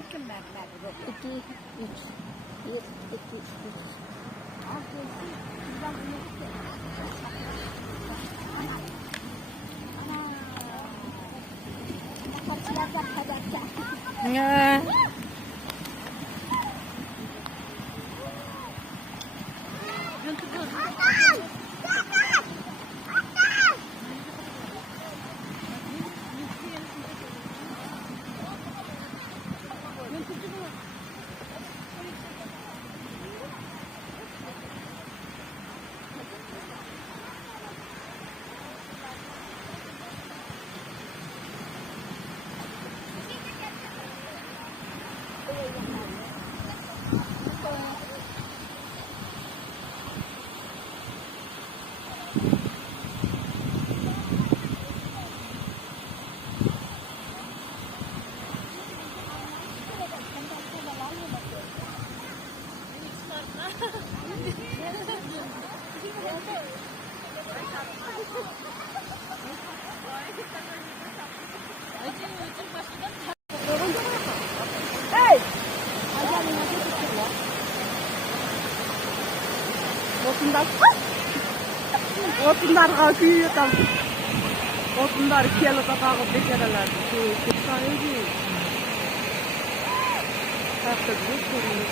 İki, üç. Bir, iki, üç. Ya. Otundar kıyıyor tam. Otundar kiyala takağıp bekereler. Şu sayıcı. Hafta bir sorun yok.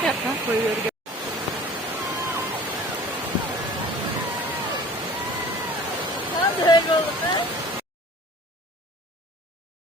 Şey yapma. Koyuyor.